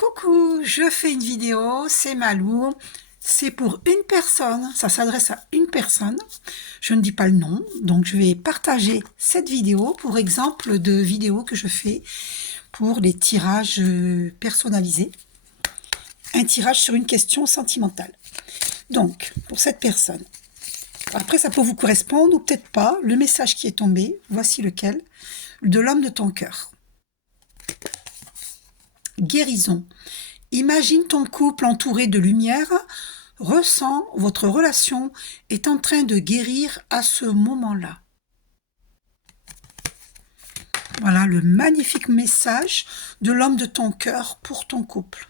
Coucou, je fais une vidéo, c'est Malou. C'est pour une personne, ça s'adresse à une personne. Je ne dis pas le nom, donc je vais partager cette vidéo pour exemple de vidéos que je fais pour les tirages personnalisés. Un tirage sur une question sentimentale. Donc, pour cette personne. Après, ça peut vous correspondre ou peut-être pas. Le message qui est tombé, voici lequel. De l'homme de ton cœur. Guérison. Imagine ton couple entouré de lumière, ressens votre relation est en train de guérir à ce moment-là. Voilà le magnifique message de l'homme de ton cœur pour ton couple.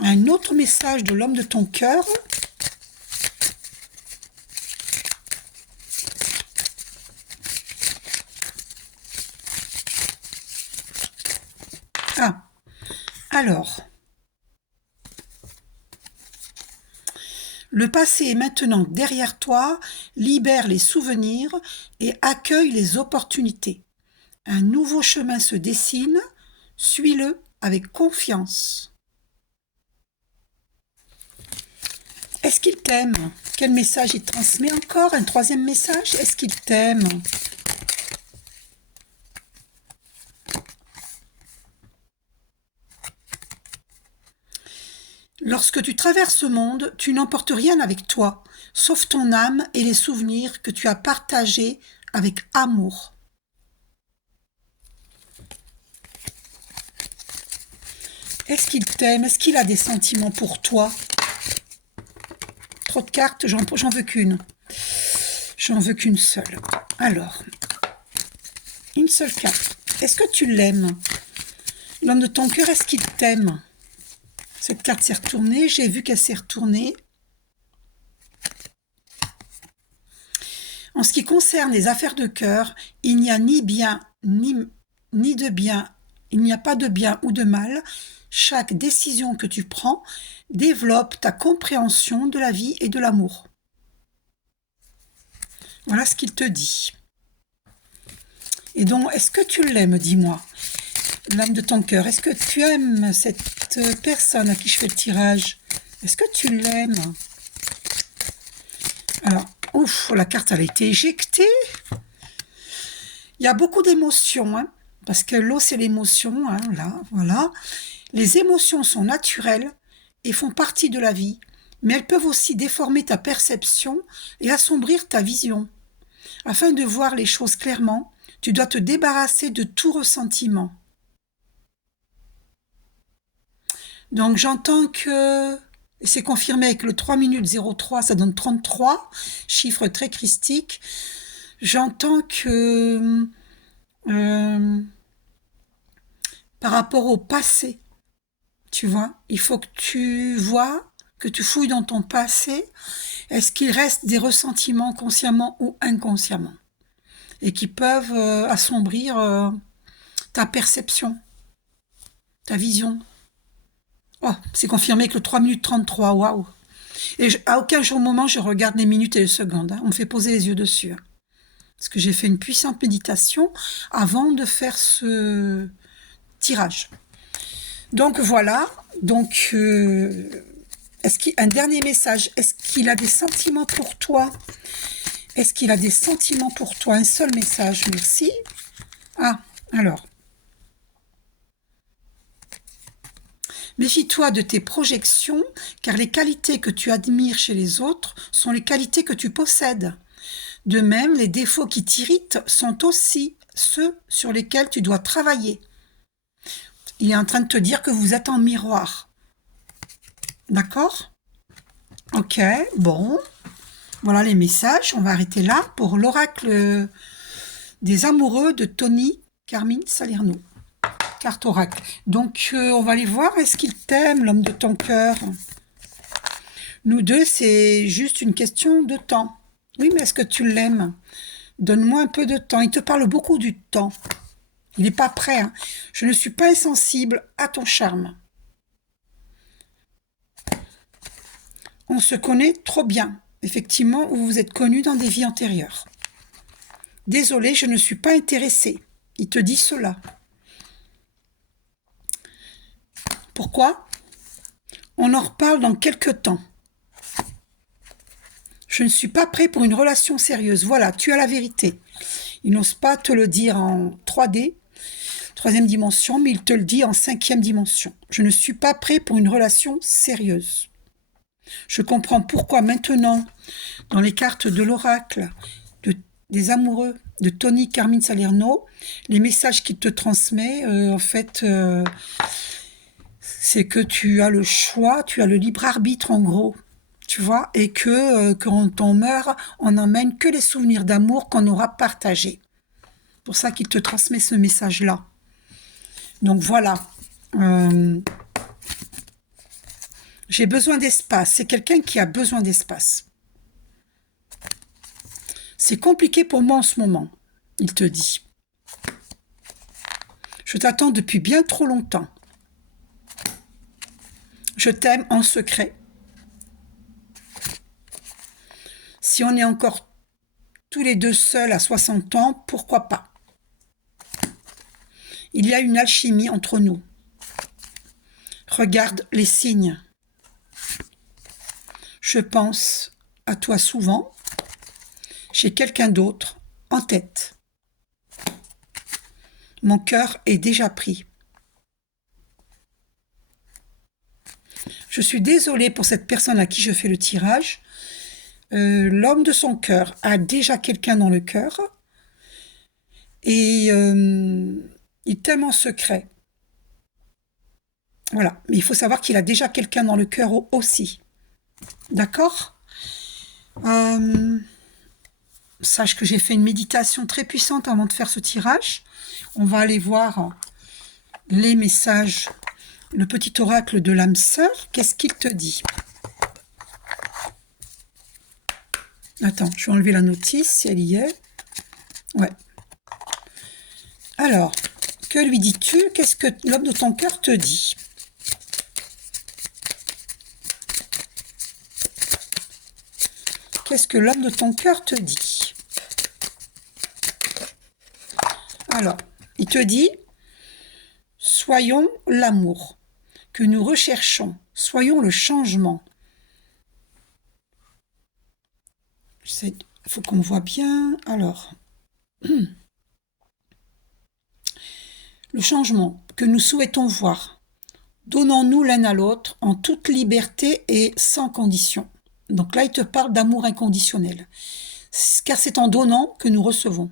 Un autre message de l'homme de ton cœur. Ah, alors, le passé est maintenant derrière toi, libère les souvenirs et accueille les opportunités. Un nouveau chemin se dessine, suis-le avec confiance. Est-ce qu'il t'aime? Quel message il transmet encore? Un troisième message? Est-ce qu'il t'aime? Lorsque tu traverses ce monde, tu n'emportes rien avec toi, sauf ton âme et les souvenirs que tu as partagés avec amour. Est-ce qu'il t'aime? Est-ce qu'il a des sentiments pour toi? Trop de cartes, j'en veux qu'une. J'en veux qu'une seule. Alors, une seule carte. Est-ce que tu l'aimes? L'homme de ton cœur, est-ce qu'il t'aime? Cette carte s'est retournée, j'ai vu qu'elle s'est retournée. En ce qui concerne les affaires de cœur, il n'y a ni bien ni de bien, il n'y a pas de bien ou de mal. Chaque décision que tu prends développe ta compréhension de la vie et de l'amour. Voilà ce qu'il te dit. Et donc, est-ce que tu l'aimes, dis-moi? L'âme de ton cœur, est-ce que tu aimes cette personne à qui je fais le tirage? Est-ce que tu l'aimes? Alors, ouf, la carte elle a été éjectée. Il y a beaucoup d'émotions, hein, parce que l'eau c'est l'émotion, hein, là, voilà. Les émotions sont naturelles et font partie de la vie, mais elles peuvent aussi déformer ta perception et assombrir ta vision. Afin de voir les choses clairement, tu dois te débarrasser de tout ressentiment. Donc j'entends que, c'est confirmé avec le 3 minutes 03, ça donne 33, chiffre très christique. J'entends que par rapport au passé, tu vois, il faut que tu vois, que tu fouilles dans ton passé, est-ce qu'il reste des ressentiments consciemment ou inconsciemment et qui peuvent assombrir ta perception, ta vision. Oh, c'est confirmé que le 3 minutes 33, waouh. Et à aucun moment, je regarde les minutes et les secondes. Hein. On me fait poser les yeux dessus. Hein. Parce que j'ai fait une puissante méditation avant de faire ce tirage. Donc voilà. Donc, un dernier message. Est-ce qu'il a des sentiments pour toi? Est-ce qu'il a des sentiments pour toi? Un seul message, merci. Ah, alors. Méfie-toi de tes projections, car les qualités que tu admires chez les autres sont les qualités que tu possèdes. De même, les défauts qui t'irritent sont aussi ceux sur lesquels tu dois travailler. Il est en train de te dire que vous êtes en miroir. D'accord? Ok, bon. Voilà les messages. On va arrêter là pour l'oracle des amoureux de Tony Carmine Salerno. Carte oracle. Donc, on va aller voir. Est-ce qu'il t'aime, l'homme de ton cœur? Nous deux, c'est juste une question de temps. Oui, mais est-ce que tu l'aimes? Donne-moi un peu de temps. Il te parle beaucoup du temps. Il n'est pas prêt. Hein. Je ne suis pas insensible à ton charme. On se connaît trop bien. Effectivement, vous vous êtes connus dans des vies antérieures. Désolé, je ne suis pas intéressée. Il te dit cela. Pourquoi? On en reparle dans quelques temps. Je ne suis pas prêt pour une relation sérieuse. Voilà, tu as la vérité. Il n'ose pas te le dire en 3D, troisième dimension, mais il te le dit en cinquième dimension. Je ne suis pas prêt pour une relation sérieuse. Je comprends pourquoi maintenant, dans les cartes de l'oracle des amoureux de Tony Carmine Salerno, les messages qu'il te transmet, en fait, c'est que tu as le choix, tu as le libre arbitre en gros, tu vois, et que quand on meurt, on n'emmène que les souvenirs d'amour qu'on aura partagés. C'est pour ça qu'il te transmet ce message-là. Donc voilà. J'ai besoin d'espace. C'est quelqu'un qui a besoin d'espace. C'est compliqué pour moi en ce moment, il te dit. Je t'attends depuis bien trop longtemps. Je t'aime en secret. Si on est encore tous les deux seuls à 60 ans, pourquoi pas? Il y a une alchimie entre nous. Regarde les signes. Je pense à toi souvent. J'ai quelqu'un d'autre en tête. Mon cœur est déjà pris. Je suis désolée pour cette personne à qui je fais le tirage. L'homme de son cœur a déjà quelqu'un dans le cœur et il est tellement secret. Voilà, mais il faut savoir qu'il a déjà quelqu'un dans le cœur aussi. D'accord? Sache que j'ai fait une méditation très puissante avant de faire ce tirage. On va aller voir les messages, le petit oracle de l'âme sœur. Qu'est-ce qu'il te dit? Attends, je vais enlever la notice si elle y est. Ouais. Alors, que lui dis-tu? Qu'est-ce que l'homme de ton cœur te dit? Qu'est-ce que l'homme de ton cœur te dit? Alors, il te dit, soyons l'amour que nous recherchons, soyons le changement. Il faut qu'on voit bien. Alors, le changement que nous souhaitons voir. Donnons-nous l'un à l'autre en toute liberté et sans condition. Donc là, il te parle d'amour inconditionnel. Car c'est en donnant que nous recevons.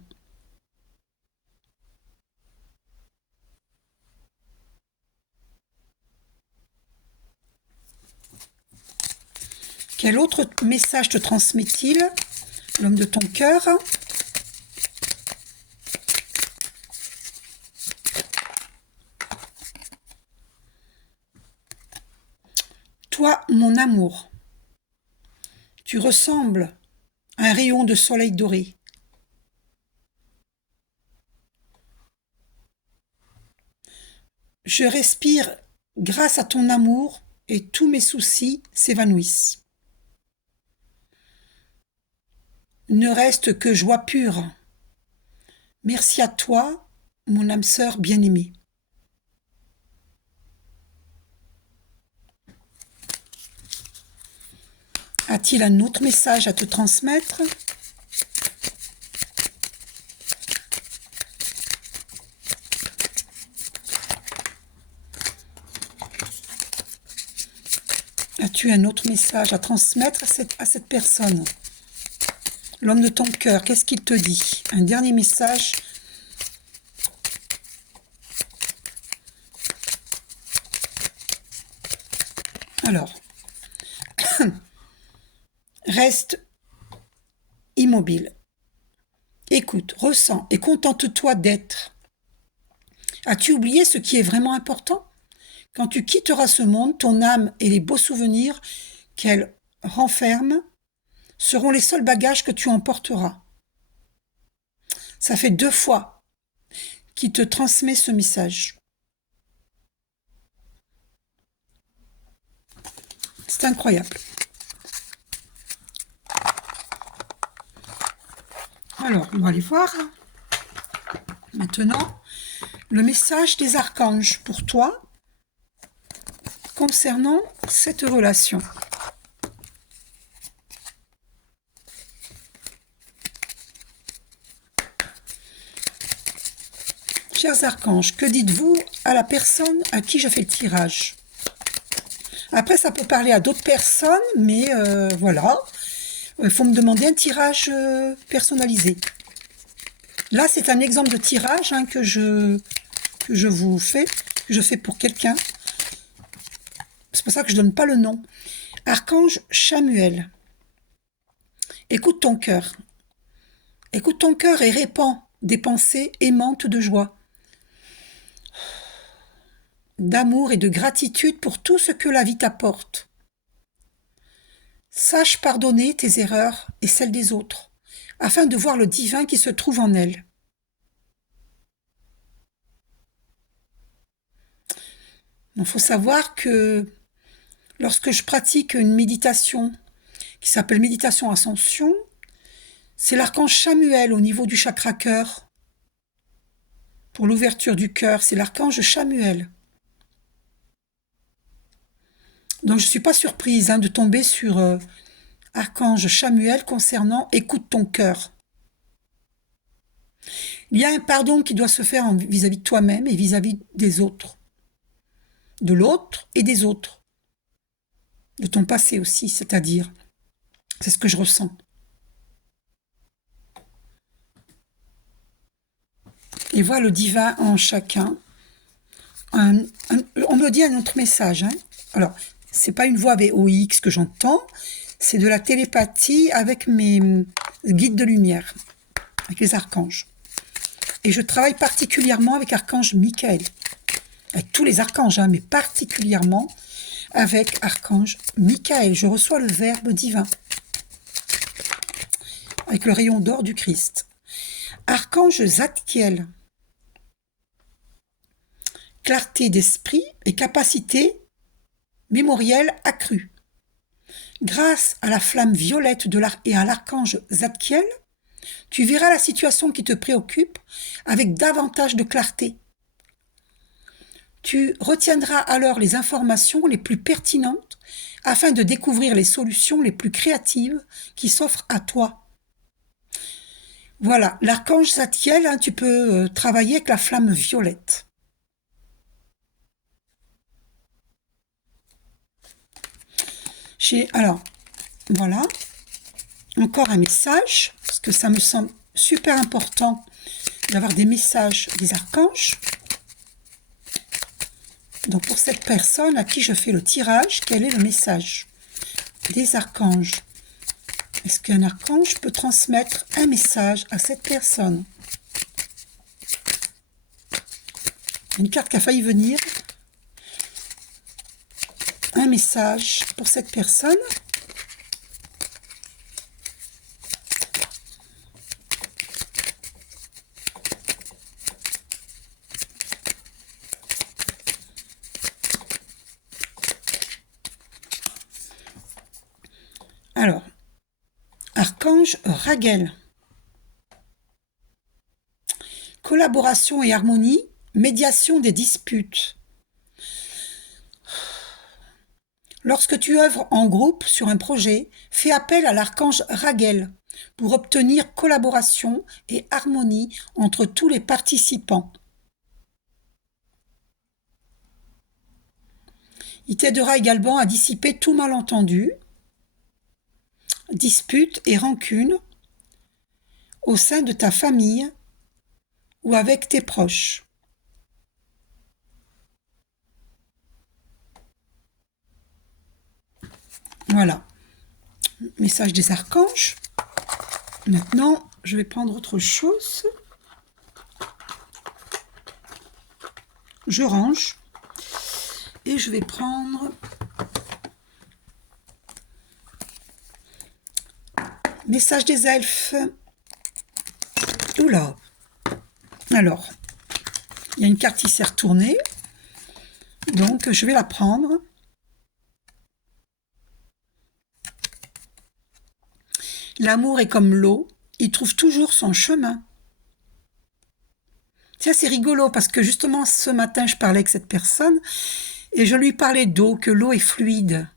Quel autre message te transmet-il, l'homme de ton cœur? Toi, mon amour, tu ressembles à un rayon de soleil doré. Je respire grâce à ton amour et tous mes soucis s'évanouissent. Ne reste que joie pure. Merci à toi, mon âme sœur bien-aimée. A-t-il un autre message à te transmettre? As-tu un autre message à transmettre à cette personne? L'homme de ton cœur, qu'est-ce qu'il te dit? Un dernier message. Alors, reste immobile. Écoute, ressens et contente-toi d'être. As-tu oublié ce qui est vraiment important? Quand tu quitteras ce monde, ton âme et les beaux souvenirs qu'elle renferme seront les seuls bagages que tu emporteras. Ça fait 2 fois qu'il te transmet ce message. C'est incroyable. Alors, on va aller voir maintenant le message des archanges pour toi. concernant cette relation. Chers archanges, que dites-vous à la personne à qui je fais le tirage? Après, ça peut parler à d'autres personnes, mais voilà. Il faut me demander un tirage personnalisé. Là, c'est un exemple de tirage que je vous fais, que je fais pour quelqu'un. C'est pour ça que je ne donne pas le nom. Archange Chamuel. Écoute ton cœur. Écoute ton cœur et répands des pensées aimantes de joie, d'amour et de gratitude pour tout ce que la vie t'apporte. Sache pardonner tes erreurs et celles des autres, afin de voir le divin qui se trouve en elles. Il faut savoir que lorsque je pratique une méditation qui s'appelle méditation ascension, c'est l'archange Chamuel au niveau du chakra cœur. Pour l'ouverture du cœur, c'est l'archange Chamuel. Donc je ne suis pas surprise de tomber sur archange Chamuel concernant écoute ton cœur. Il y a un pardon qui doit se faire vis-à-vis de toi-même et vis-à-vis des autres. De l'autre et des autres. De ton passé aussi, c'est-à-dire. C'est ce que je ressens. Et vois le divin en chacun. On me dit un autre message. Alors, c'est pas une voix VOX que j'entends, c'est de la télépathie avec mes guides de lumière, avec les archanges. Et je travaille particulièrement avec archange Michael, avec tous les archanges, mais particulièrement avec archange Michael. Je reçois le Verbe divin, avec le rayon d'or du Christ. Archange Zadkiel, clarté d'esprit et capacité mémorielle accrue. Grâce à la flamme violette et à l'archange Zadkiel, tu verras la situation qui te préoccupe avec davantage de clarté. Tu retiendras alors les informations les plus pertinentes afin de découvrir les solutions les plus créatives qui s'offrent à toi. Voilà, l'archange Zadkiel, tu peux travailler avec la flamme violette. Alors, voilà, encore un message, parce que ça me semble super important d'avoir des messages des archanges. Donc, pour cette personne à qui je fais le tirage, quel est le message des archanges? Est-ce qu'un archange peut transmettre un message à cette personne? Une carte qui a failli venir. Un message pour cette personne. Alors, archange Raguel. Collaboration et harmonie, médiation des disputes. Lorsque tu œuvres en groupe sur un projet, fais appel à l'archange Raguel pour obtenir collaboration et harmonie entre tous les participants. Il t'aidera également à dissiper tout malentendu, disputes et rancunes au sein de ta famille ou avec tes proches. Voilà, message des archanges. Maintenant, je vais prendre autre chose. Je range et je vais prendre message des elfes. Oula. Alors, il y a une carte qui s'est retournée, donc je vais la prendre. L'amour est comme l'eau, il trouve toujours son chemin. C'est assez rigolo parce que justement ce matin je parlais avec cette personne Et je lui parlais d'eau, que l'eau est fluide.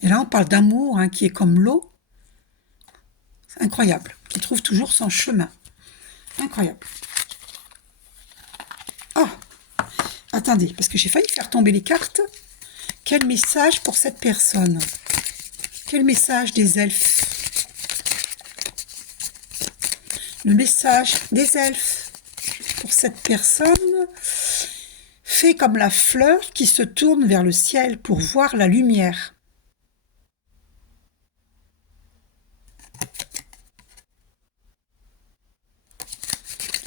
Et là, on parle d'amour, hein, qui est comme l'eau. C'est incroyable. Qui trouve toujours son chemin. Incroyable. Ah, attendez, parce que j'ai failli faire tomber les cartes. Quel message pour cette personne? Quel message des elfes? Le message des elfes pour cette personne fait comme la fleur qui se tourne vers le ciel pour voir la lumière.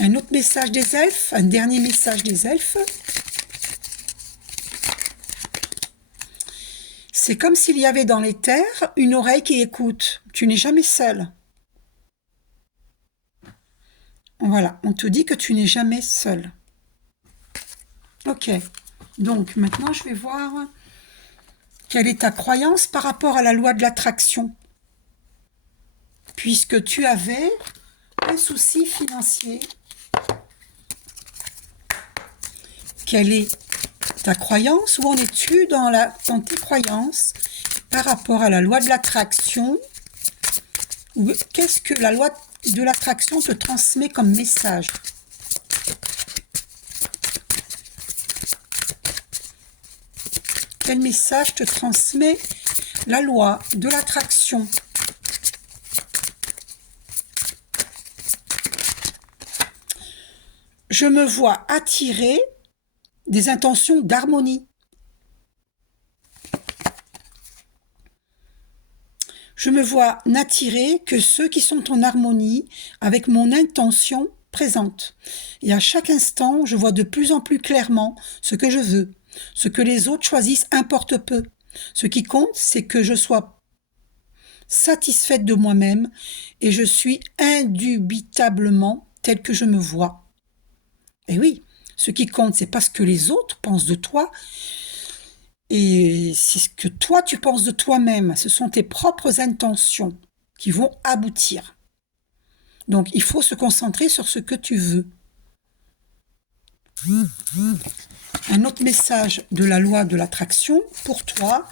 Un autre message des elfes, un dernier message des elfes. C'est comme s'il y avait dans les terres une oreille qui écoute. Tu n'es jamais seul. Voilà, on te dit que tu n'es jamais seul. Ok, donc maintenant je vais voir quelle est ta croyance par rapport à la loi de l'attraction. Puisque tu avais un souci financier. Quelle est ta croyance? Où en es-tu dans tes croyances par rapport à la loi de l'attraction? Qu'est-ce que la loi de l'attraction te transmet comme message? Quel message te transmet la loi de l'attraction? Je me vois attirer des intentions d'harmonie. Je me vois n'attirer que ceux qui sont en harmonie avec mon intention présente. Et à chaque instant, je vois de plus en plus clairement ce que je veux. Ce que les autres choisissent importe peu. Ce qui compte, c'est que je sois satisfaite de moi-même et je suis indubitablement telle que je me vois. Et oui, ce qui compte, c'est pas ce que les autres pensent de toi, et c'est ce que toi tu penses de toi-même. Ce sont tes propres intentions qui vont aboutir. Donc il faut se concentrer sur ce que tu veux. Un autre message de la loi de l'attraction pour toi,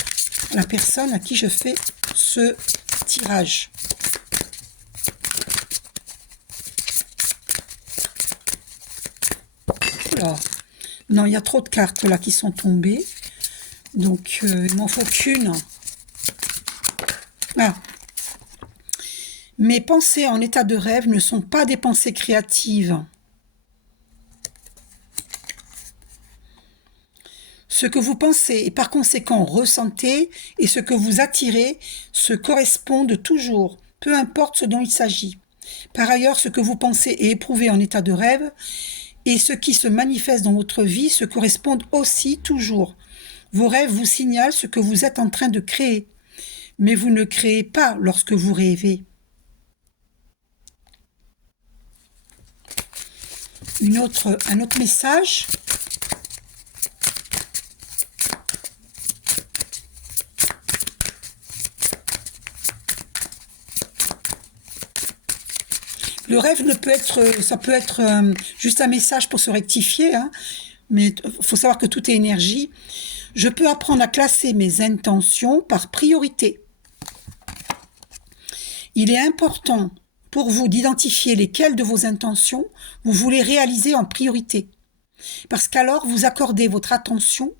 la personne à qui je fais ce tirage. Oula. Non, il y a trop de cartes là qui sont tombées. Donc, il m'en faut qu'une. Ah. Mes pensées en état de rêve ne sont pas des pensées créatives. Ce que vous pensez et par conséquent ressentez et ce que vous attirez se correspondent toujours, peu importe ce dont il s'agit. Par ailleurs, ce que vous pensez et éprouvez en état de rêve et ce qui se manifeste dans votre vie se correspondent aussi toujours. Vos rêves vous signalent ce que vous êtes en train de créer, mais vous ne créez pas lorsque vous rêvez. Un autre message. Le rêve ça peut être juste un message pour se rectifier, hein, mais il faut savoir que tout est énergie. Je peux apprendre à classer mes intentions par priorité. Il est important pour vous d'identifier lesquelles de vos intentions vous voulez réaliser en priorité. Parce qu'alors, vous accordez votre attention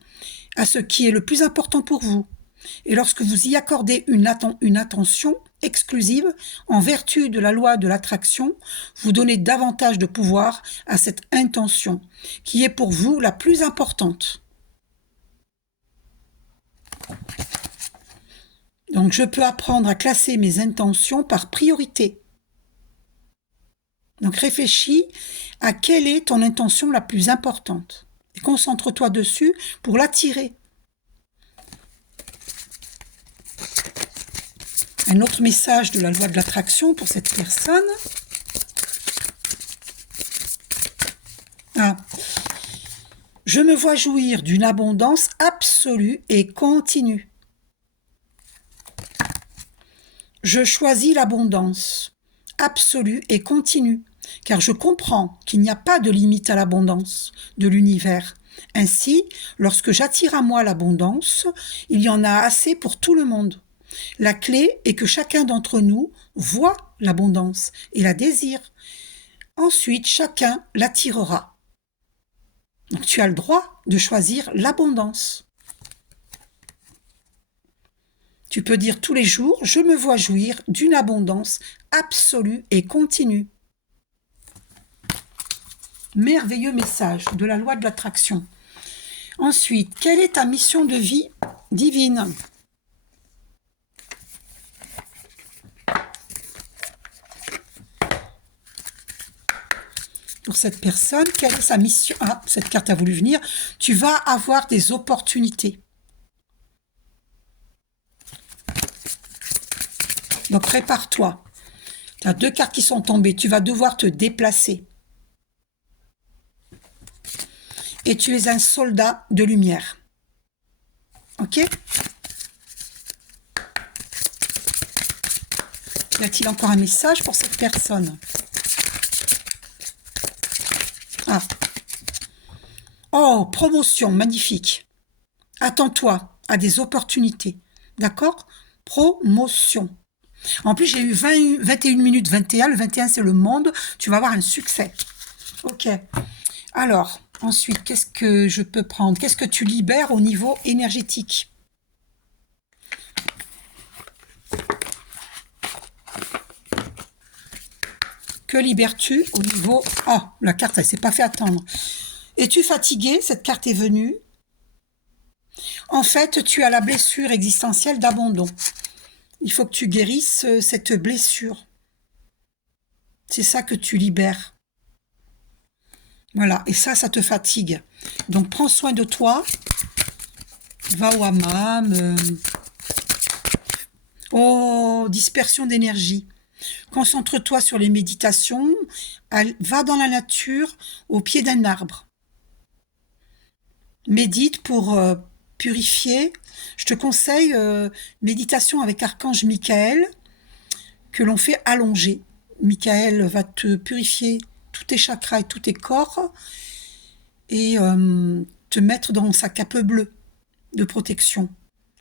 à ce qui est le plus important pour vous. Et lorsque vous y accordez une attention exclusive, en vertu de la loi de l'attraction, vous donnez davantage de pouvoir à cette intention, qui est pour vous la plus importante. Donc, je peux apprendre à classer mes intentions par priorité. Donc, réfléchis à quelle est ton intention la plus importante. Et concentre-toi dessus pour l'attirer. Un autre message de la loi de l'attraction pour cette personne. Ah. Je me vois jouir d'une abondance absolue et continue. Je choisis l'abondance absolue et continue. car je comprends qu'il n'y a pas de limite à l'abondance de l'univers. Ainsi, lorsque j'attire à moi l'abondance, il y en a assez pour tout le monde. La clé est que chacun d'entre nous voit l'abondance et la désire. Ensuite, chacun l'attirera. Donc tu as le droit de choisir l'abondance. Tu peux dire tous les jours, je me vois jouir d'une abondance absolue et continue. Merveilleux message de la loi de l'attraction. Ensuite, quelle est ta mission de vie divine? Pour cette personne, quelle est sa mission? Ah, cette carte a voulu venir. Tu vas avoir des opportunités. Donc prépare-toi. Tu as 2 cartes qui sont tombées. Tu vas devoir te déplacer. Et tu es un soldat de lumière. Ok? Y a-t-il encore un message pour cette personne? Ah. Oh, promotion, magnifique. Attends-toi à des opportunités. D'accord? Promotion. En plus, j'ai eu 21 minutes 21. Le 21, c'est le monde. Tu vas avoir un succès. Ok. Alors, ensuite, qu'est-ce que je peux prendre? Qu'est-ce que tu libères au niveau énergétique? Que libères-tu au niveau... Oh, la carte, elle ne s'est pas fait attendre. Es-tu fatigué? Cette carte est venue. En fait, tu as la blessure existentielle d'abandon. Il faut que tu guérisses cette blessure. C'est ça que tu libères. Voilà, et ça te fatigue. Donc, prends soin de toi. Va au hammam. Oh, dispersion d'énergie. Concentre-toi sur les méditations. Va dans la nature, au pied d'un arbre. Médite pour purifier. Je te conseille méditation avec Archange Michael, que l'on fait allonger. Michael va te purifier tous tes chakras et tous tes corps et te mettre dans sa cape bleue de protection.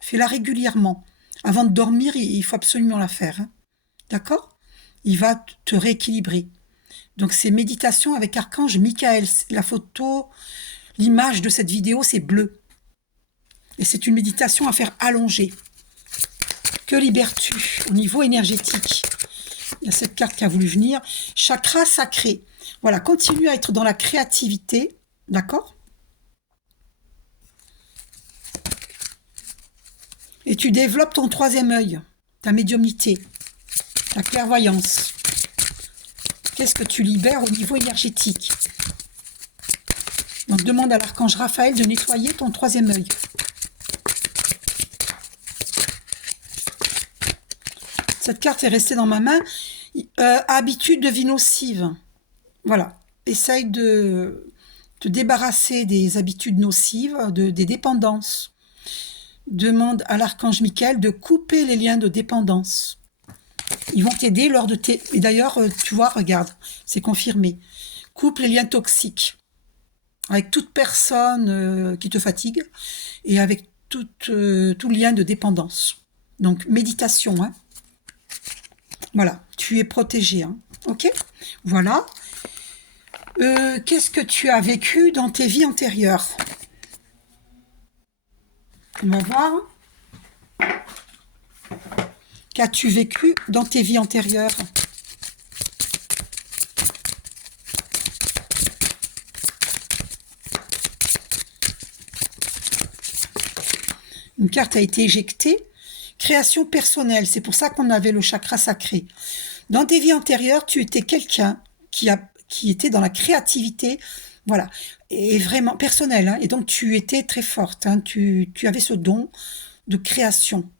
Fais-la régulièrement. Avant de dormir, il faut absolument la faire. Hein. D'accord? Il va te rééquilibrer. Donc, c'est méditation avec Archange Michael. La photo, l'image de cette vidéo, c'est bleu. Et c'est une méditation à faire allonger. Que libères-tu au niveau énergétique? Il y a cette carte qui a voulu venir. Chakra sacré. Voilà, continue à être dans la créativité. D'accord? Et tu développes ton 3e œil, ta médiumnité, ta clairvoyance. Qu'est-ce que tu libères au niveau énergétique? Donc, demande à l'archange Raphaël de nettoyer ton 3e œil. Cette carte est restée dans ma main. Habitude de vie nocive. Voilà. Essaye de te débarrasser des habitudes nocives, des dépendances. Demande à l'archange Michael de couper les liens de dépendance. Ils vont t'aider lors de tes... Et d'ailleurs, tu vois, regarde, c'est confirmé. Coupe les liens toxiques avec toute personne qui te fatigue et avec tout lien de dépendance. Donc, méditation, hein. Voilà, tu es protégé, hein. Ok? Voilà. Qu'est-ce que tu as vécu dans tes vies antérieures? On va voir. Qu'as-tu vécu dans tes vies antérieures? Une carte a été éjectée. Création personnelle, c'est pour ça qu'on avait le chakra sacré. Dans tes vies antérieures, tu étais quelqu'un qui était dans la créativité, voilà, et vraiment personnelle, hein, et donc tu étais très forte, hein, tu avais ce don de création.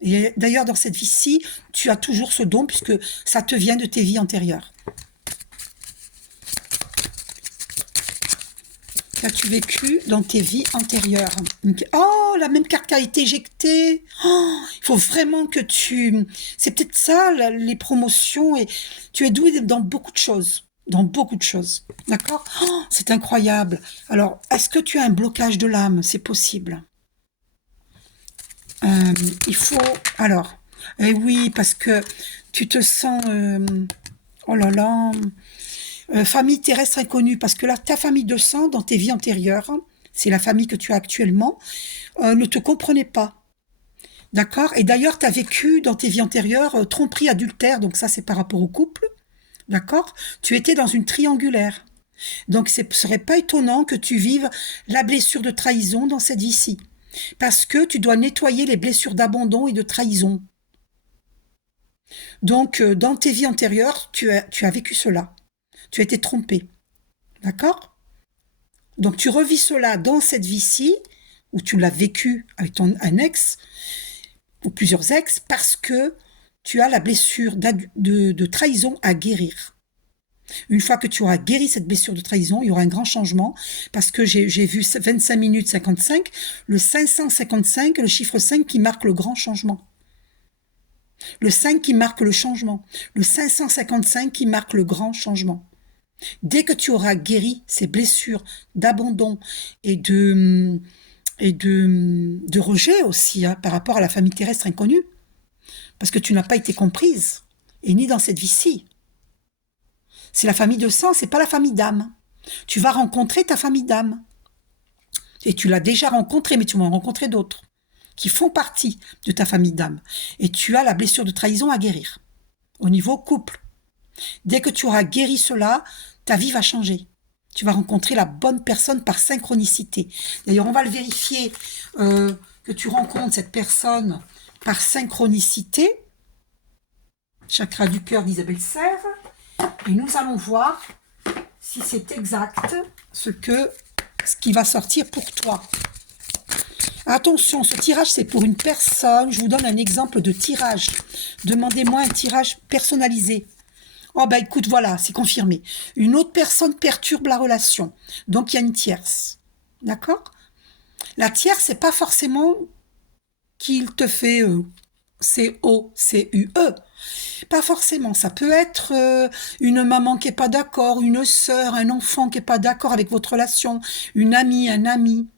Et d'ailleurs, dans cette vie-ci, tu as toujours ce don puisque ça te vient de tes vies antérieures. Qu'as-tu vécu dans tes vies antérieures? Oh, la même carte qui a été éjectée. Oh, il faut vraiment que tu... C'est peut-être ça, les promotions. Et tu es doué dans beaucoup de choses. dans beaucoup de choses. D'accord? Oh, c'est incroyable. Alors, est-ce que tu as un blocage de l'âme? C'est possible. Euh, il faut... Alors, eh oui, parce que tu te sens... oh là là... famille terrestre inconnue, parce que là, ta famille de sang, dans tes vies antérieures, c'est la famille que tu as actuellement, ne te comprenait pas. D'accord? Et d'ailleurs, tu as vécu dans tes vies antérieures tromperie, adultère, donc ça, c'est par rapport au couple. D'accord? Tu étais dans une triangulaire. Donc, ce ne serait pas étonnant que tu vives la blessure de trahison dans cette vie-ci. Parce que tu dois nettoyer les blessures d'abandon et de trahison. Donc, dans tes vies antérieures, tu as vécu cela. Tu as été trompé. D'accord? Donc, tu revis cela dans cette vie-ci, où tu l'as vécu avec un ex, ou plusieurs ex, parce que tu as la blessure de trahison à guérir. Une fois que tu auras guéri cette blessure de trahison, il y aura un grand changement, parce que j'ai vu 25 minutes 55, le 555, le chiffre 5 qui marque le grand changement. Le 5 qui marque le changement. Le 555 qui marque le grand changement. Dès que tu auras guéri ces blessures d'abandon et de rejet aussi, hein, par rapport à la famille terrestre inconnue, parce que tu n'as pas été comprise, et ni dans cette vie-ci. C'est la famille de sang, c'est pas la famille d'âme. Tu vas rencontrer ta famille d'âme. Et tu l'as déjà rencontrée, mais tu vas en rencontrer d'autres qui font partie de ta famille d'âme. Et tu as la blessure de trahison à guérir au niveau couple. Dès que tu auras guéri cela, ta vie va changer. Tu vas rencontrer la bonne personne par synchronicité. D'ailleurs, on va le vérifier que tu rencontres cette personne par synchronicité. Chakra du cœur d'Isabelle Serre. Et nous allons voir si c'est exact ce qui va sortir pour toi. Attention, ce tirage, c'est pour une personne. Je vous donne un exemple de tirage. Demandez-moi un tirage personnalisé. Oh bah écoute, voilà, c'est confirmé. Une autre personne perturbe la relation. Donc il y a une tierce. D'accord? La tierce, c'est pas forcément qu'il te fait C-O-C-U-E. Pas forcément. Ça peut être une maman qui est pas d'accord, une sœur, un enfant qui est pas d'accord avec votre relation, une amie, un ami.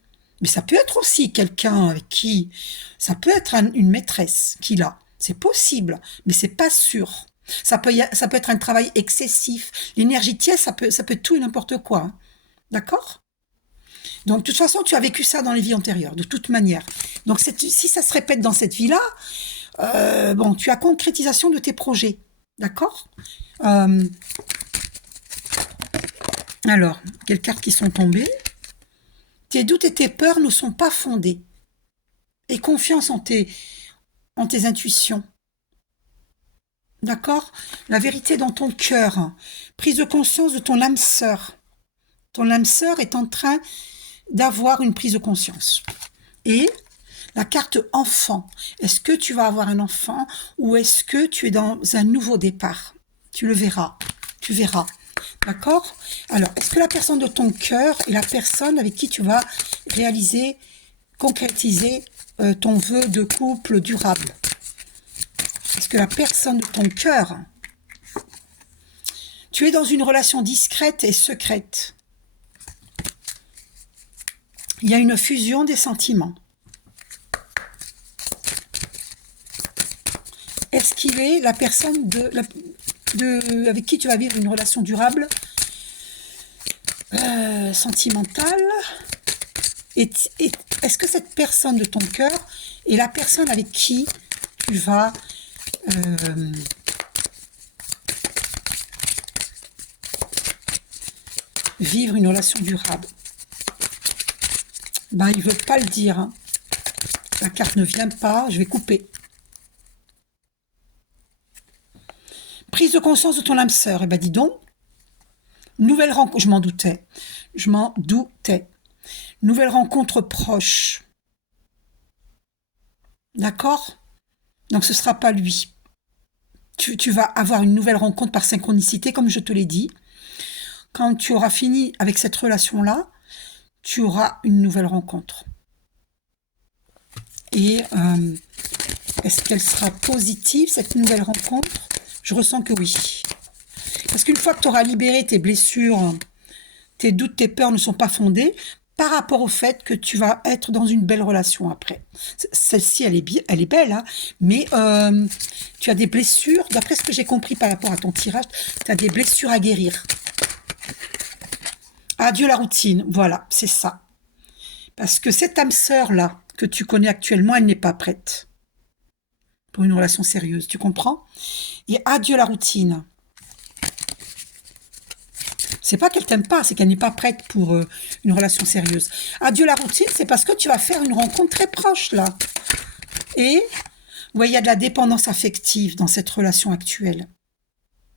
Mais ça peut être aussi quelqu'un avec qui... Ça peut être une maîtresse qu'il a. C'est possible, mais c'est pas sûr. Ça peut être un travail excessif. L'énergie tiède, ça peut être tout et n'importe quoi. Hein. D'accord? Donc, de toute façon, tu as vécu ça dans les vies antérieures, de toute manière. Donc, si ça se répète dans cette vie-là, bon, tu as concrétisation de tes projets. D'accord? Alors, quelles cartes qui sont tombées? Tes doutes et tes peurs ne sont pas fondés. Aie confiance en tes intuitions. D'accord? La vérité dans ton cœur. Prise de conscience de ton âme sœur. Ton âme sœur est en train d'avoir une prise de conscience. Et la carte enfant. Est-ce que tu vas avoir un enfant ou est-ce que tu es dans un nouveau départ? Tu le verras. Tu verras. D'accord? Alors, est-ce que la personne de ton cœur est la personne avec qui tu vas réaliser, concrétiser ton vœu de couple durable? Est-ce que la personne de ton cœur, tu es dans une relation discrète et secrète? Il y a une fusion des sentiments. Est-ce qu'il est la personne avec qui tu vas vivre une relation durable, sentimentale? Et est-ce que cette personne de ton cœur est la personne avec qui tu vas vivre une relation durable? Ben, il ne veut pas le dire. Hein. La carte ne vient pas, je vais couper. Prise de conscience de ton âme sœur. Eh ben, dis donc. Nouvelle rencontre. Je m'en doutais. Je m'en doutais. Nouvelle rencontre proche. D'accord? Donc, ce ne sera pas lui. Tu vas avoir une nouvelle rencontre par synchronicité, comme je te l'ai dit. Quand tu auras fini avec cette relation-là, tu auras une nouvelle rencontre. Et est-ce qu'elle sera positive, cette nouvelle rencontre? Je ressens que oui. Parce qu'une fois que tu auras libéré tes blessures, tes doutes, tes peurs ne sont pas fondés par rapport au fait que tu vas être dans une belle relation après. Celle-ci, elle est belle, hein, mais tu as des blessures, d'après ce que j'ai compris par rapport à ton tirage, tu as des blessures à guérir. Adieu la routine, voilà, c'est ça. Parce que cette âme sœur-là, que tu connais actuellement, elle n'est pas prête pour une relation sérieuse, tu comprends? Et adieu la routine. C'est pas qu'elle t'aime pas, c'est qu'elle n'est pas prête pour une relation sérieuse. Adieu la routine, c'est parce que tu vas faire une rencontre très proche, là. Et, ouais, il y a de la dépendance affective dans cette relation actuelle.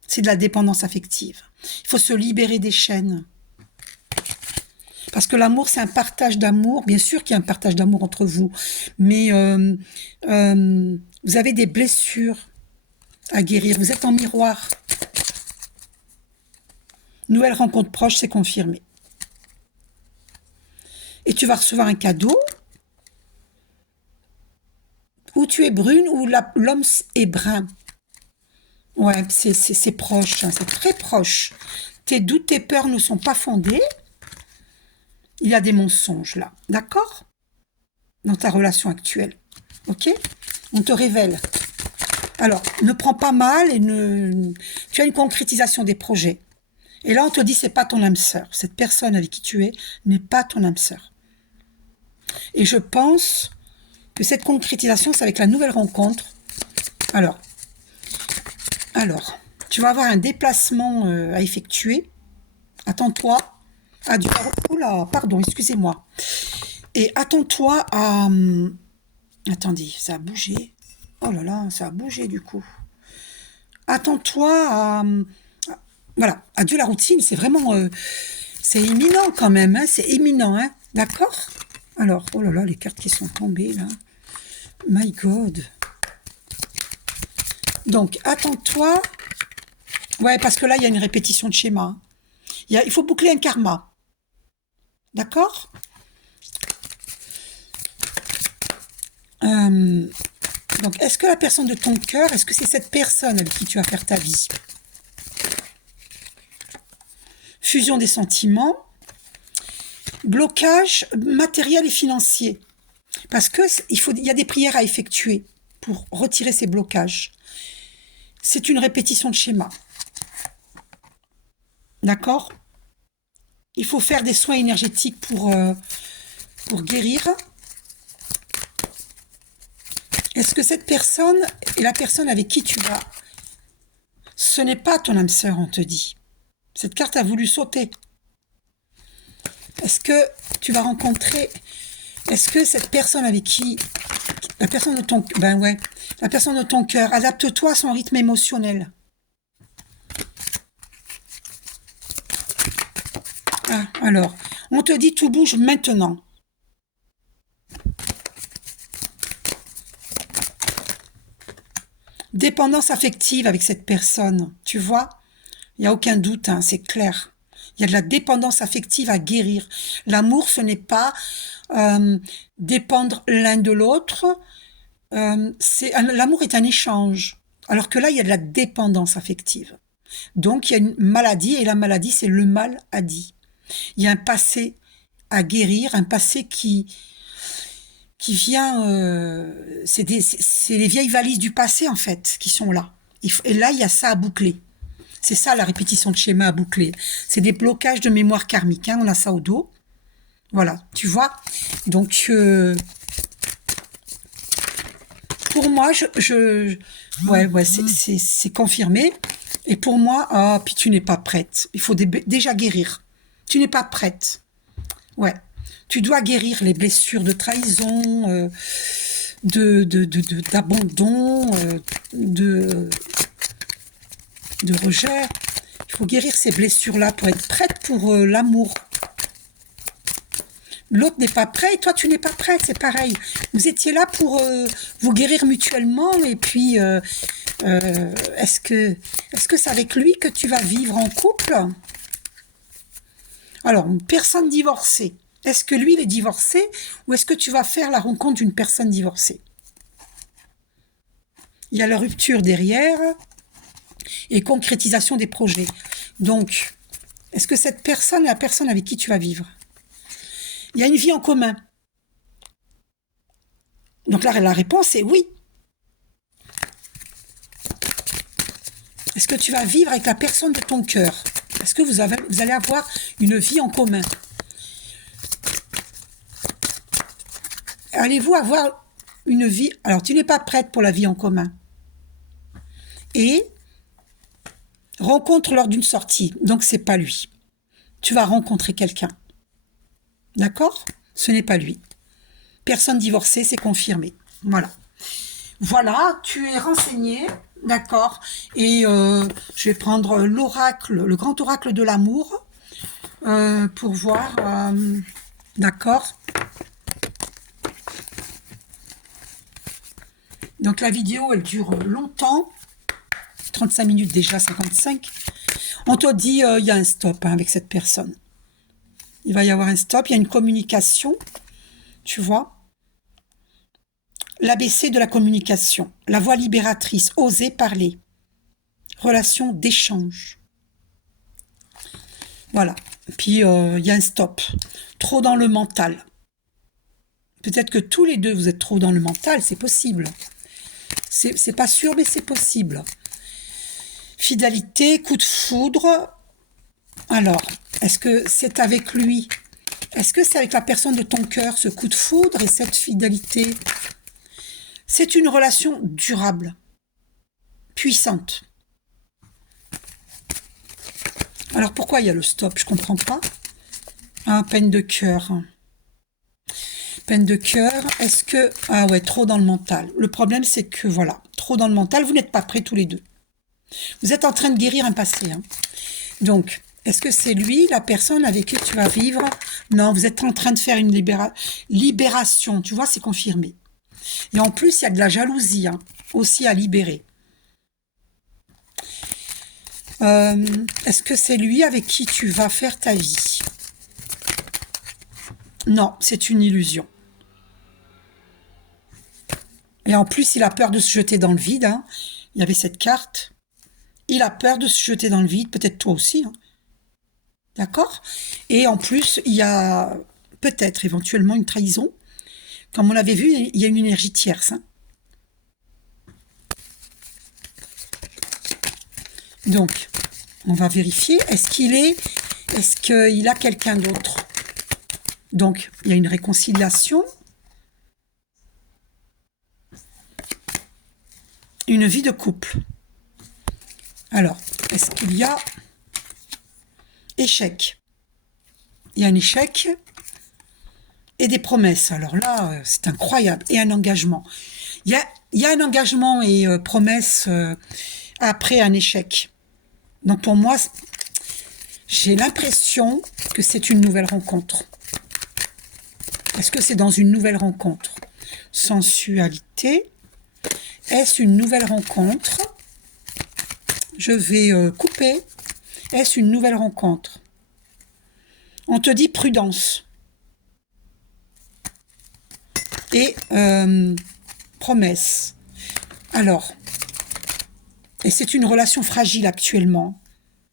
C'est de la dépendance affective. Il faut se libérer des chaînes. Parce que l'amour, c'est un partage d'amour. Bien sûr qu'il y a un partage d'amour entre vous. Mais vous avez des blessures à guérir. Vous êtes en miroir. Nouvelle rencontre proche, c'est confirmé. Et tu vas recevoir un cadeau où tu es brune, où l'homme est brun. Ouais, c'est proche, hein, c'est très proche. Tes doutes, tes peurs ne sont pas fondés. Il y a des mensonges là, d'accord? Dans ta relation actuelle. Ok? On te révèle. Alors, ne prends pas mal et tu as une concrétisation des projets. Et là, on te dit, c'est pas ton âme sœur. Cette personne avec qui tu es n'est pas ton âme sœur. Et je pense que cette concrétisation, c'est avec la nouvelle rencontre. Alors, tu vas avoir un déplacement à effectuer. Attends-toi à du... Oula, pardon, excusez-moi. Et attends-toi à... Attendez, ça a bougé. Oh là là, ça a bougé du coup. Attends-toi à... Voilà, adieu la routine, c'est vraiment... c'est imminent quand même, hein, c'est imminent, hein, d'accord? Alors, oh là là, les cartes qui sont tombées là. My God. Donc, attends-toi... Ouais, parce que là, il y a une répétition de schéma. Il faut boucler un karma. D'accord? Donc, est-ce que la personne de ton cœur, est-ce que c'est cette personne avec qui tu vas faire ta vie? Fusion des sentiments, blocage matériel et financier. Parce que il y a des prières à effectuer pour retirer ces blocages. C'est une répétition de schéma. D'accord? Il faut faire des soins énergétiques pour guérir. Est-ce que cette personne est la personne avec qui tu vas? Ce n'est pas ton âme sœur, on te dit. Cette carte a voulu sauter. Est-ce que tu vas rencontrer... Est-ce que cette personne avec qui... La personne de ton... Ben ouais. La personne de ton cœur. Adapte-toi à son rythme émotionnel. Ah, alors. On te dit tout bouge maintenant. Dépendance affective avec cette personne. Tu vois? Il n'y a aucun doute, hein, c'est clair. Il y a de la dépendance affective à guérir. L'amour, ce n'est pas dépendre l'un de l'autre. L'amour est un échange. Alors que là, il y a de la dépendance affective. Donc, il y a une maladie, et la maladie, c'est le mal à dit. Il y a un passé à guérir, un passé qui vient... c'est les vieilles valises du passé, en fait, qui sont là. Et là, il y a ça à boucler. C'est ça la répétition de schéma à boucler. C'est des blocages de mémoire karmique. Hein, on a ça au dos. Voilà, tu vois. Donc, pour moi, ouais, c'est confirmé. Et pour moi, puis tu n'es pas prête. Il faut déjà guérir. Tu n'es pas prête. Ouais. Tu dois guérir les blessures de trahison, d'abandon, de rejet. Il faut guérir ces blessures-là pour être prête pour l'amour. L'autre n'est pas prêt et toi, tu n'es pas prête, c'est pareil. Vous étiez là pour vous guérir mutuellement et puis est-ce que c'est avec lui que tu vas vivre en couple? Alors, une personne divorcée. Est-ce que lui, il est divorcé ou est-ce que tu vas faire la rencontre d'une personne divorcée? Il y a la rupture derrière. et concrétisation des projets. Donc, est-ce que cette personne est la personne avec qui tu vas vivre? Il y a une vie en commun. Donc là, la réponse est oui. Est-ce que tu vas vivre avec la personne de ton cœur? Est-ce que vous allez avoir une vie en commun? Allez-vous avoir une vie... Alors, tu n'es pas prête pour la vie en commun. Et rencontre lors d'une sortie. Donc, c'est pas lui. Tu vas rencontrer quelqu'un. D'accord? Ce n'est pas lui. Personne divorcée, c'est confirmé. Voilà. Voilà, tu es renseigné, d'accord? Et je vais prendre l'oracle, le grand oracle de l'amour, pour voir, d'accord? Donc la vidéo, elle dure longtemps, 35 minutes déjà, 55. On te dit, il y a un stop avec cette personne. Il va y avoir un stop, il y a une communication, tu vois? L'ABC de la communication, la voix libératrice, oser parler, relation d'échange. Voilà. Puis, il y a un stop. Trop dans le mental. Peut-être que tous les deux, vous êtes trop dans le mental, c'est possible. C'est pas sûr, mais c'est possible. Fidélité, coup de foudre. Alors, est-ce que c'est avec lui? Est-ce que c'est avec la personne de ton cœur, ce coup de foudre et cette fidélité? C'est une relation durable, puissante. Alors pourquoi il y a le stop? Je comprends pas. Ah, peine de cœur. Peine de cœur, est-ce que... Ah ouais, trop dans le mental. Le problème, c'est que, voilà, trop dans le mental, vous n'êtes pas prêts tous les deux. Vous êtes en train de guérir un passé. Hein. Donc, est-ce que c'est lui, la personne avec qui tu vas vivre? Non, vous êtes en train de faire une libération. Tu vois, c'est confirmé. Et en plus, il y a de la jalousie aussi à libérer. Est-ce que c'est lui avec qui tu vas faire ta vie? Non, c'est une illusion. Et en plus, il a peur de se jeter dans le vide. Hein. Il y avait cette carte. Il a peur de se jeter dans le vide, peut-être toi aussi. Hein. D'accord? Et en plus, il y a peut-être éventuellement une trahison. Comme on l'avait vu, il y a une énergie tierce. Hein. Donc, on va vérifier. Est-ce qu'il a quelqu'un d'autre? Donc, il y a une réconciliation. Une vie de couple. Alors, est-ce qu'il y a échec? Il y a un échec et des promesses. Alors là, c'est incroyable. Et un engagement. Il y a un engagement et promesse après un échec. Donc pour moi, j'ai l'impression que c'est une nouvelle rencontre. Est-ce que c'est dans une nouvelle rencontre? Sensualité. Est-ce une nouvelle rencontre? Je vais couper. Est-ce une nouvelle rencontre? On te dit prudence. Et promesse. Alors, et c'est une relation fragile actuellement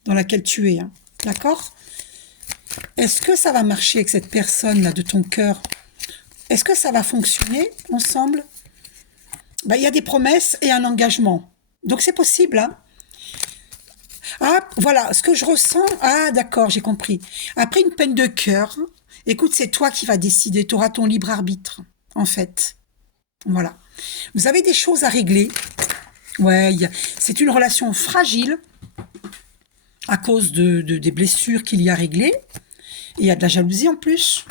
dans laquelle tu es. Hein, d'accord? Est-ce que ça va marcher avec cette personne-là de ton cœur? Est-ce que ça va fonctionner ensemble? Ben, il y a des promesses et un engagement. Donc c'est possible. Hein? Ah, voilà, ce que je ressens... Ah, d'accord, j'ai compris. Après une peine de cœur, écoute, c'est toi qui vas décider. Tu auras ton libre arbitre, en fait. Voilà. Vous avez des choses à régler. Ouais, c'est une relation fragile à cause des blessures qu'il y a réglées. Et il y a de la jalousie en plus.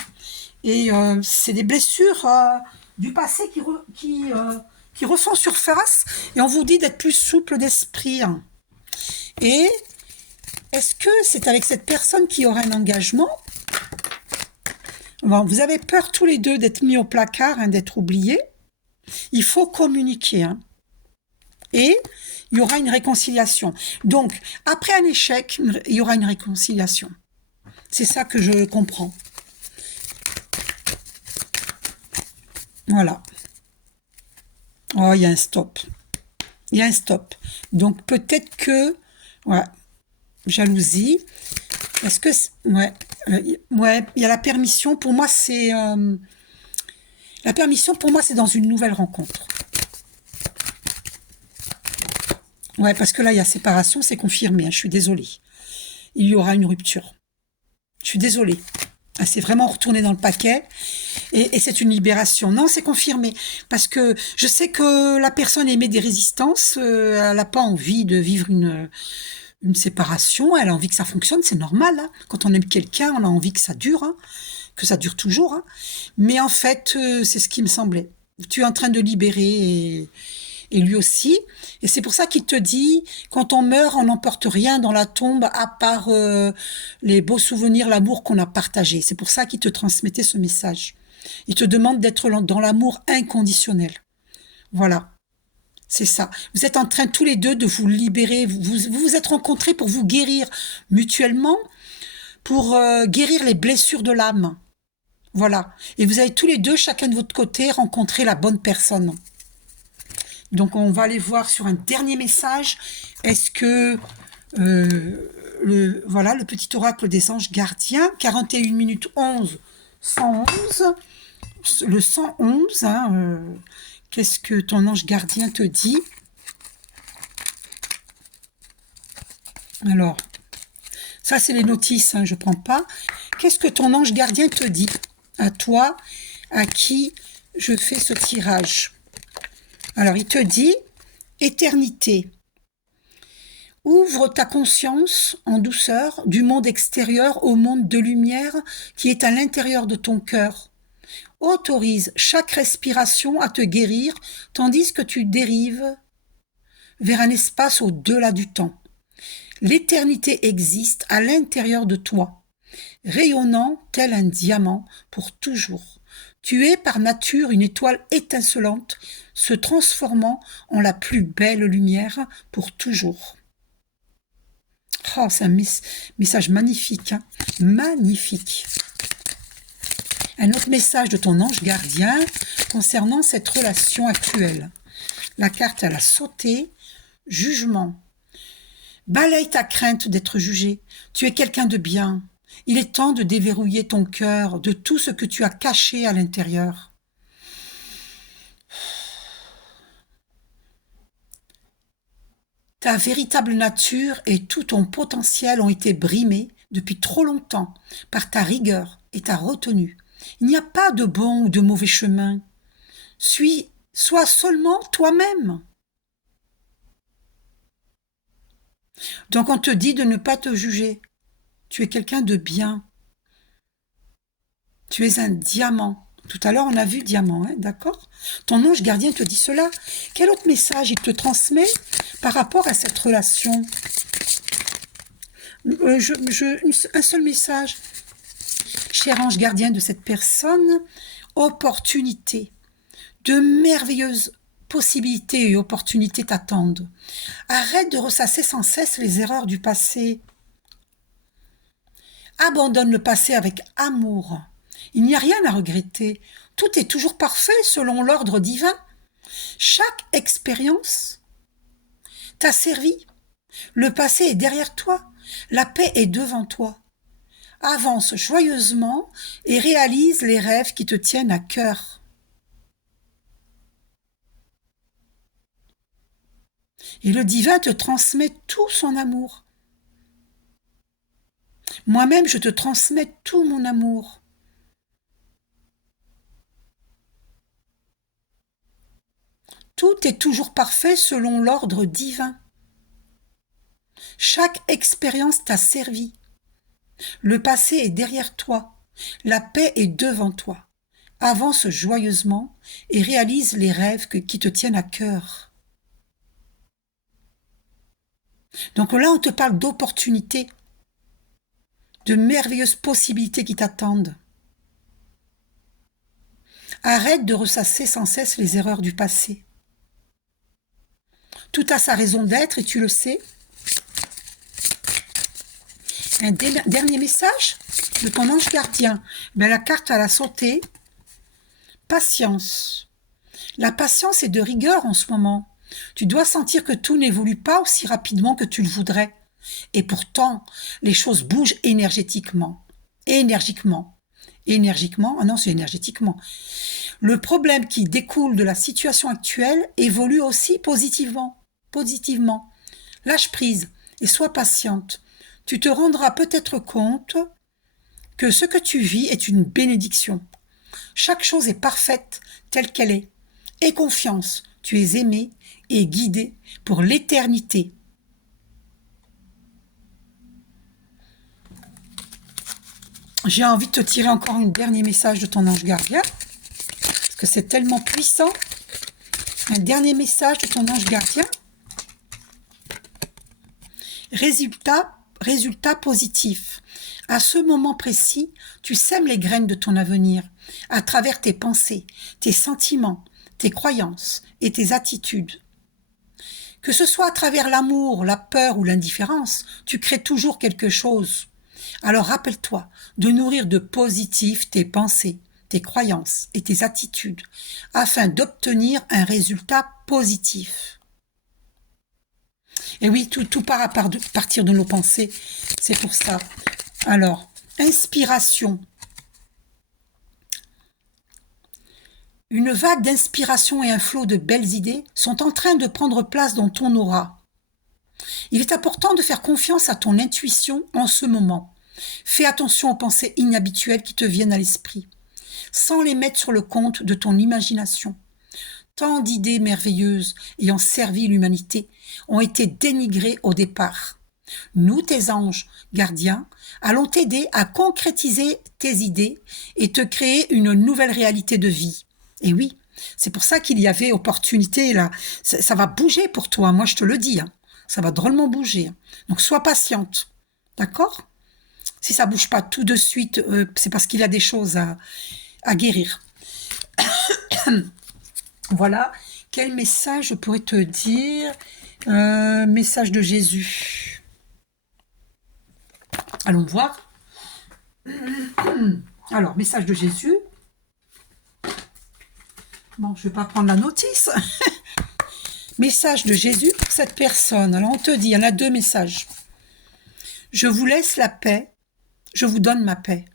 Et c'est des blessures du passé qui refont surface. Et on vous dit d'être plus souple d'esprit. Hein. Et est-ce que c'est avec cette personne qui aura un engagement? Bon, vous avez peur tous les deux d'être mis au placard, hein, d'être oubliés. Il faut communiquer. Hein. Et il y aura une réconciliation. Donc, après un échec, il y aura une réconciliation. C'est ça que je comprends. Voilà. Oh, il y a un stop. il y a un stop. Donc peut-être que, ouais, jalousie. Est-ce que, ouais, ouais, il y a la permission. Pour moi, c'est la permission. Pour moi, c'est dans une nouvelle rencontre. Ouais, parce que là, il y a séparation, c'est confirmé. Hein, je suis désolée. Il y aura une rupture. Je suis désolée. Ah, c'est vraiment retourné dans le paquet et c'est une libération. Non, c'est confirmé. Parce que je sais que la personne émet des résistances, elle n'a pas envie de vivre une séparation, elle a envie que ça fonctionne, c'est normal. Hein. Quand on aime quelqu'un, on a envie que ça dure, hein, que ça dure toujours. Hein. Mais en fait, c'est ce qui me semblait. Tu es en train de libérer et lui aussi. Et c'est pour ça qu'il te dit, quand on meurt, on n'emporte rien dans la tombe à part les beaux souvenirs, l'amour qu'on a partagé. C'est pour ça qu'il te transmettait ce message. Il te demande d'être dans l'amour inconditionnel. Voilà, c'est ça. Vous êtes en train tous les deux de vous libérer. Vous êtes rencontrés pour vous guérir mutuellement, pour guérir les blessures de l'âme. Voilà. Et vous avez tous les deux, chacun de votre côté, rencontré la bonne personne. Donc on va aller voir sur un dernier message. Est-ce que voilà le petit oracle des anges gardiens, 41 minutes 11, 111, le 111, hein, qu'est-ce que ton ange gardien te dit? Alors, ça c'est les notices, hein, je ne prends pas. Qu'est-ce que ton ange gardien te dit à toi, à qui je fais ce tirage? Alors, il te dit, éternité, ouvre ta conscience en douceur du monde extérieur au monde de lumière qui est à l'intérieur de ton cœur. Autorise chaque respiration à te guérir tandis que tu dérives vers un espace au-delà du temps. L'éternité existe à l'intérieur de toi, rayonnant tel un diamant pour toujours. Tu es par nature une étoile étincelante, se transformant en la plus belle lumière pour toujours. Oh, c'est un message magnifique, hein, magnifique. Un autre message de ton ange gardien concernant cette relation actuelle. La carte, elle a sauté. Jugement. Balaye ta crainte d'être jugé. Tu es quelqu'un de bien. Il est temps de déverrouiller ton cœur de tout ce que tu as caché à l'intérieur. Ta véritable nature et tout ton potentiel ont été brimés depuis trop longtemps par ta rigueur et ta retenue. Il n'y a pas de bon ou de mauvais chemin. Sois seulement toi-même. Donc on te dit de ne pas te juger. Tu es quelqu'un de bien. Tu es un diamant. Tout à l'heure, on a vu diamant, hein, d'accord? Ton ange gardien te dit cela. Quel autre message il te transmet par rapport à cette relation? Un seul message. Cher ange gardien de cette personne, opportunité. De merveilleuses possibilités et opportunités t'attendent. Arrête de ressasser sans cesse les erreurs du passé. Abandonne le passé avec amour. Il n'y a rien à regretter. Tout est toujours parfait selon l'ordre divin. Chaque expérience t'a servi. Le passé est derrière toi. La paix est devant toi. Avance joyeusement et réalise les rêves qui te tiennent à cœur. Et le divin te transmet tout son amour. Moi-même, je te transmets tout mon amour. Tout est toujours parfait selon l'ordre divin. Chaque expérience t'a servi. Le passé est derrière toi. La paix est devant toi. Avance joyeusement et réalise les rêves qui te tiennent à cœur. Donc là, on te parle d'opportunités, de merveilleuses possibilités qui t'attendent. Arrête de ressasser sans cesse les erreurs du passé. Tout a sa raison d'être et tu le sais. Un dernier message de ton ange gardien. Ben, la carte à la santé. Patience. La patience est de rigueur en ce moment. Tu dois sentir que tout n'évolue pas aussi rapidement que tu le voudrais. Et pourtant, les choses bougent énergétiquement. Énergiquement. Énergiquement, ah non, c'est énergétiquement. Le problème qui découle de la situation actuelle évolue aussi positivement. Positivement. Lâche prise et sois patiente. Tu te rendras peut-être compte que ce que tu vis est une bénédiction. Chaque chose est parfaite telle qu'elle est. Aie confiance, tu es aimé et guidé pour l'éternité. J'ai envie de te tirer encore un dernier message de ton ange gardien, parce que c'est tellement puissant. Un dernier message de ton ange gardien. Résultat positif. À ce moment précis, tu sèmes les graines de ton avenir à travers tes pensées, tes sentiments, tes croyances et tes attitudes. Que ce soit à travers l'amour, la peur ou l'indifférence, tu crées toujours quelque chose. Alors rappelle-toi de nourrir de positif tes pensées, tes croyances et tes attitudes afin d'obtenir un résultat positif. Et oui, tout part à partir de nos pensées, c'est pour ça. Alors, inspiration. Une vague d'inspiration et un flot de belles idées sont en train de prendre place dans ton aura. Il est important de faire confiance à ton intuition en ce moment. Fais attention aux pensées inhabituelles qui te viennent à l'esprit, sans les mettre sur le compte de ton imagination. Tant d'idées merveilleuses ayant servi l'humanité ont été dénigrées au départ. Nous, tes anges gardiens, allons t'aider à concrétiser tes idées et te créer une nouvelle réalité de vie. Et oui, c'est pour ça qu'il y avait opportunité là. Ça va bouger pour toi, moi je te le dis. Hein. Ça va drôlement bouger. Donc sois patiente. D'accord ? Si ça bouge pas tout de suite, c'est parce qu'il y a des choses à guérir. Voilà. Quel message je pourrais te dire ? Message de Jésus. Allons voir. Alors, message de Jésus. Bon, je ne vais pas prendre la notice. Message de Jésus pour cette personne. Alors, on te dit, il y en a 2 messages. Je vous laisse la paix. Je vous donne ma paix.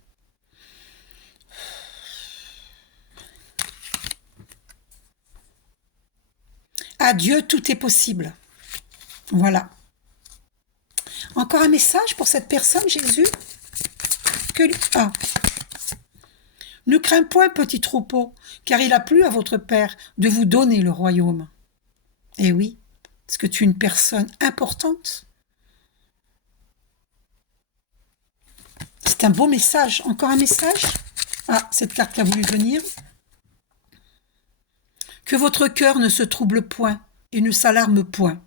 À Dieu, tout est possible. Voilà. Encore un message pour cette personne, Jésus. Ne crains point, petit troupeau, car il a plu à votre Père de vous donner le royaume. Eh oui, est-ce que tu es une personne importante ? C'est un beau message. Encore un message ? Ah, cette carte qui a voulu venir. Que votre cœur ne se trouble point et ne s'alarme point.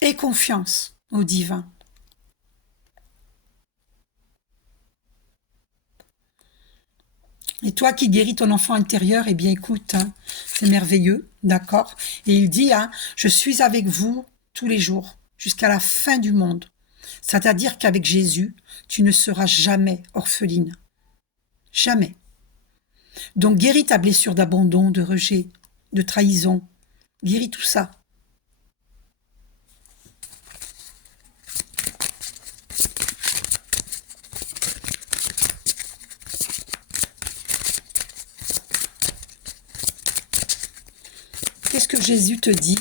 Aie confiance au divin. Et toi qui guéris ton enfant intérieur, eh bien écoute, hein, c'est merveilleux, d'accord ? Et il dit, hein, je suis avec vous tous les jours, jusqu'à la fin du monde. C'est-à-dire qu'avec Jésus, tu ne seras jamais orpheline. Jamais. Donc guéris ta blessure d'abandon, de rejet, de trahison. Guéris tout ça. Qu'est-ce que Jésus te dit ?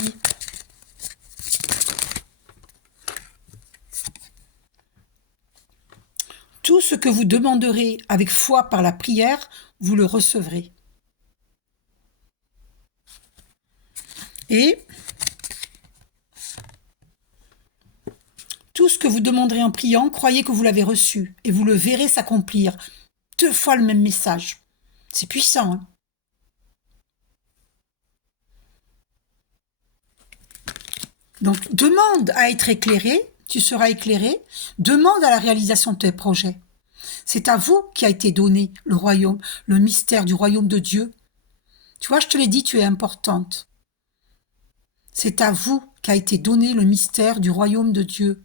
Tout ce que vous demanderez avec foi par la prière, vous le recevrez. Et tout ce que vous demanderez en priant, croyez que vous l'avez reçu et vous le verrez s'accomplir. 2 fois le même message. C'est puissant, hein ? Donc, demande à être éclairé, tu seras éclairé. Demande à la réalisation de tes projets. C'est à vous qui a été donné le royaume, le mystère du royaume de Dieu. Tu vois, je te l'ai dit, tu es importante. C'est à vous qu'a été donné le mystère du royaume de Dieu.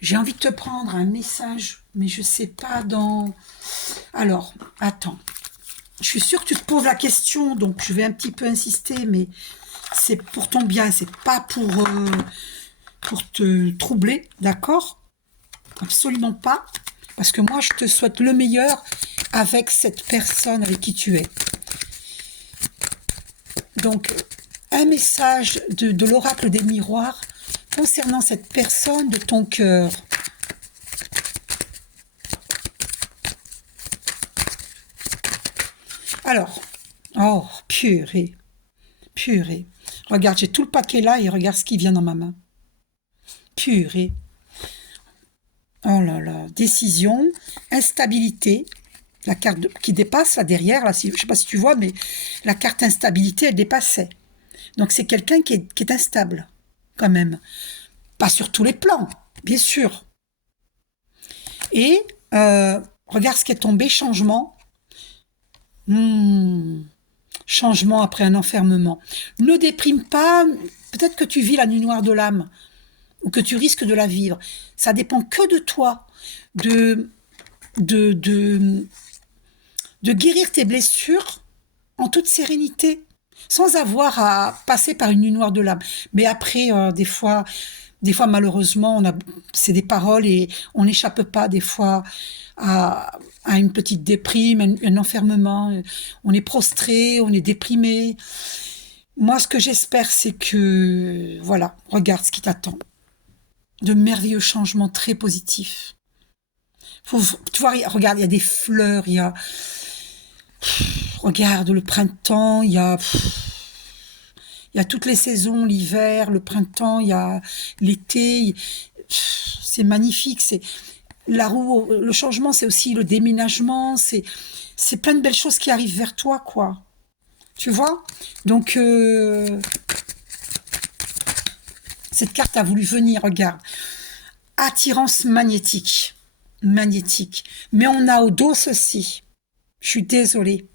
J'ai envie de te prendre un message, mais je ne sais pas dans... Alors, attends. Je suis sûre que tu te poses la question, donc je vais un petit peu insister, mais c'est pour ton bien, c'est pas pour te troubler, d'accord? Absolument pas. Parce que moi, je te souhaite le meilleur avec cette personne avec qui tu es. Donc, un message de l'oracle des miroirs concernant cette personne de ton cœur. Alors, oh, purée, purée. Regarde, j'ai tout le paquet là et regarde ce qui vient dans ma main. Purée. Oh là là, décision, instabilité, la carte qui dépasse là derrière, là, je ne sais pas si tu vois, mais la carte instabilité, elle dépassait. Donc c'est quelqu'un qui est instable, quand même. Pas sur tous les plans, bien sûr. Et regarde ce qui est tombé, changement. Hmm, changement après un enfermement. Ne déprime pas, peut-être que tu vis la nuit noire de l'âme, ou que tu risques de la vivre. Ça dépend que de toi, de, de, de, de guérir tes blessures en toute sérénité, sans avoir à passer par une nuit noire de l'âme. Mais après, des fois malheureusement, c'est des paroles et on n'échappe pas des fois à une petite déprime, un enfermement. On est prostré, on est déprimé. Moi, ce que j'espère, c'est que, voilà, regarde ce qui t'attend. De merveilleux changements très positifs. Tu vois, regarde, il y a des fleurs, regarde le printemps, il y a toutes les saisons, l'hiver, le printemps, il y a l'été. C'est magnifique. C'est la roue, le changement, c'est aussi le déménagement. C'est plein de belles choses qui arrivent vers toi, quoi. Tu vois? Donc, cette carte a voulu venir, regarde. Attirance magnétique. Magnétique. Mais on a au dos ceci. Je suis désolée.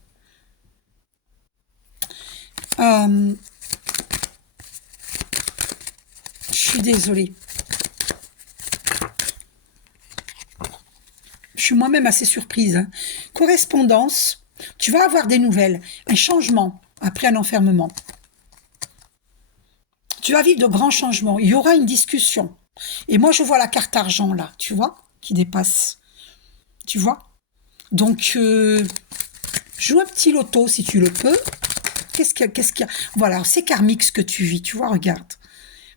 Euh, je suis désolée. Je suis moi-même assez surprise. Hein. Correspondance. Tu vas avoir des nouvelles. Un changement après un enfermement. Tu vas vivre de grands changements. Il y aura une discussion. Et moi, je vois la carte argent là, tu vois, qui dépasse. Tu vois? Donc, joue un petit loto si tu le peux. Qu'est-ce qu'il y a? Voilà, c'est karmique ce que tu vis, tu vois, regarde.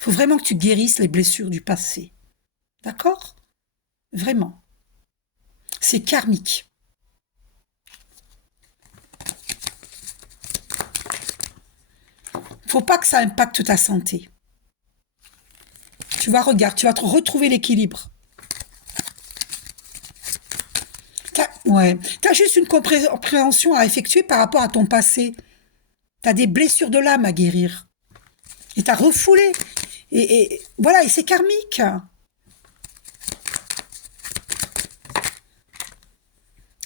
Il faut vraiment que tu guérisses les blessures du passé. D'accord? Vraiment. C'est karmique. Faut pas que ça impacte ta santé. Tu vas regarder, tu vas te retrouver l'équilibre. Ouais, t'as juste une compréhension à effectuer par rapport à ton passé. T'as des blessures de l'âme à guérir. Et t'as refoulé. Et voilà, et c'est karmique.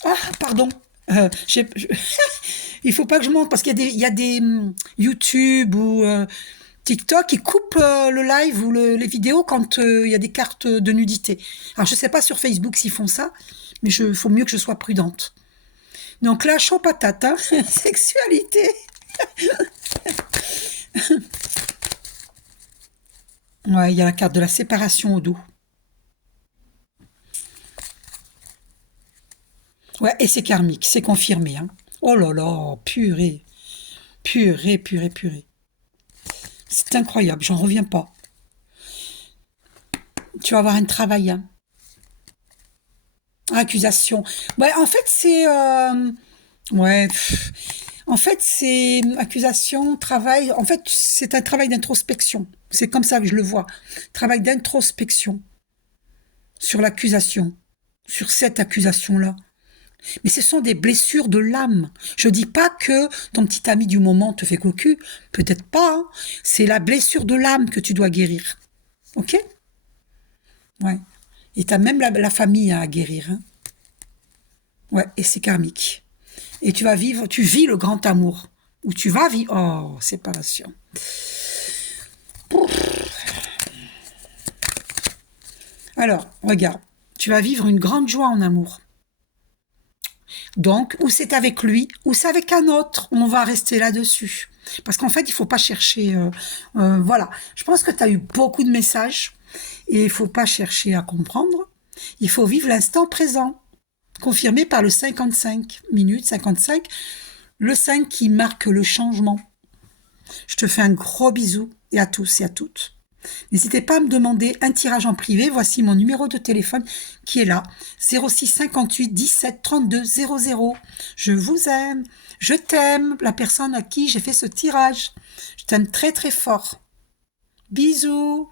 Ah, pardon. Il faut pas que je monte parce qu'il y a des YouTube ou TikTok qui coupent le live ou les vidéos quand il y a des cartes de nudité. Alors je sais pas sur Facebook s'ils font ça, mais il faut mieux que je sois prudente. Donc là, chaud patate, hein, sexualité. Ouais, il y a la carte de la séparation au dos. Ouais, et c'est karmique, c'est confirmé. Hein. Oh là là, purée, purée, purée, purée. C'est incroyable, j'en reviens pas. Tu vas avoir un travail. Hein. Accusation. Ouais, en fait, c'est... ouais. En fait, c'est accusation, travail. En fait, c'est un travail d'introspection. C'est comme ça que je le vois. Travail d'introspection sur l'accusation, sur cette accusation-là. Mais ce sont des blessures de l'âme. Je dis pas que ton petit ami du moment te fait cocu, peut-être pas. Hein. C'est la blessure de l'âme que tu dois guérir. Ok? Ouais. Et t'as même la famille à guérir. Hein. Ouais, et c'est karmique. Et tu vis le grand amour. Ou tu vas vivre. Oh, séparation. Alors, regarde, tu vas vivre une grande joie en amour. Donc, ou c'est avec lui, ou c'est avec un autre. On va rester là-dessus. Parce qu'en fait, il faut pas chercher... voilà. Je pense que tu as eu beaucoup de messages et il faut pas chercher à comprendre. Il faut vivre l'instant présent. Confirmé par le 55 minutes, 55, le 5 qui marque le changement. Je te fais un gros bisou et à tous et à toutes. N'hésitez pas à me demander un tirage en privé. Voici mon numéro de téléphone qui est là. 06 58 17 32 00. Je vous aime. Je t'aime, la personne à qui j'ai fait ce tirage. Je t'aime très très fort. Bisous.